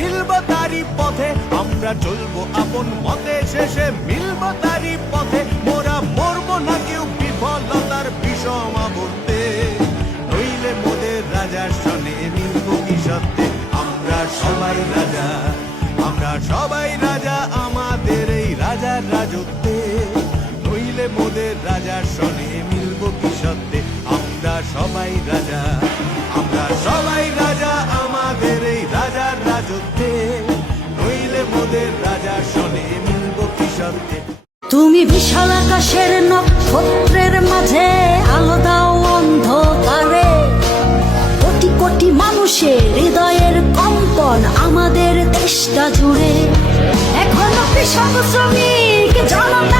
মিলব তারি পথে, আমরা চলবো আপন মতে। শেষে মিলব তারি পথে, মোরা মরবো না কেউ বিফলতার বিষম আবর্তে। নইলে মোদের রাজার সনে মিলব কি সত্যে, আমরা সবাই নইলে রাজা রাজার সনে কিশোরকে। তুমি বিশাল আকাশের নক্ষত্রের মাঝে আলো দাও অন্ধকারে। কোটি কোটি মানুষের হৃদয়ের কম্পন আমাদের দেশটা জুড়ে। এখনও কৃষক শ্রমিক জনতার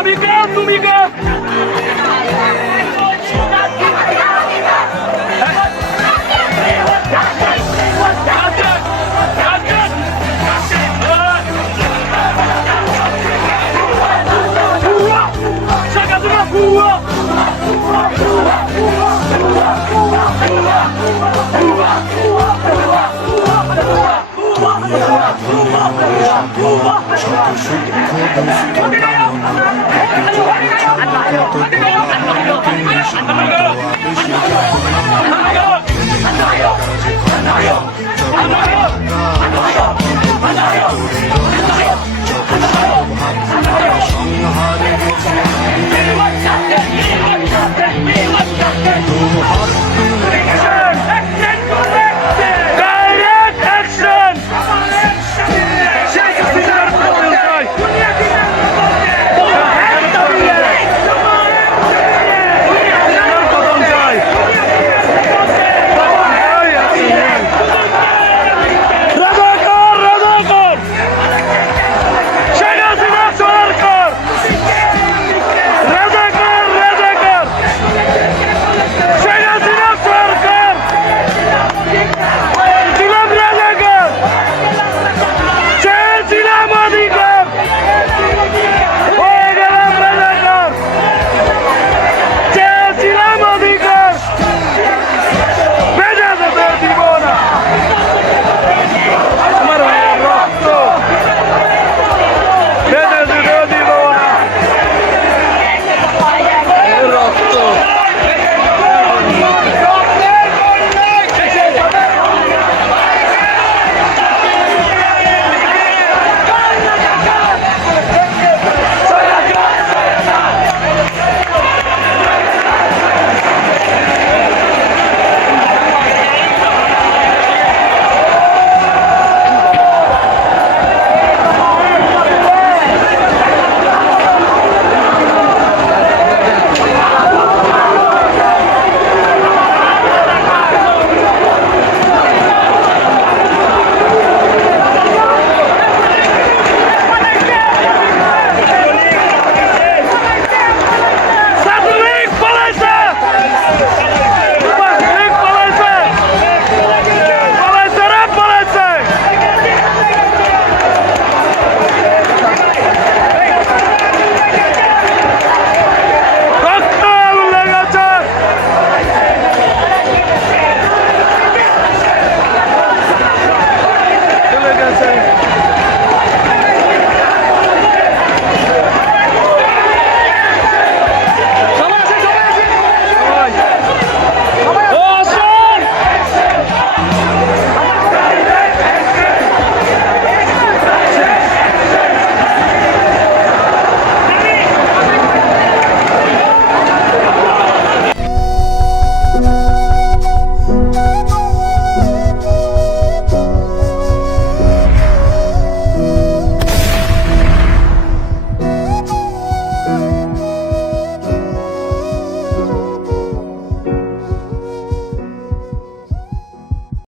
Amigão do Miguel! 안 나요! 안 나요! 안 나요!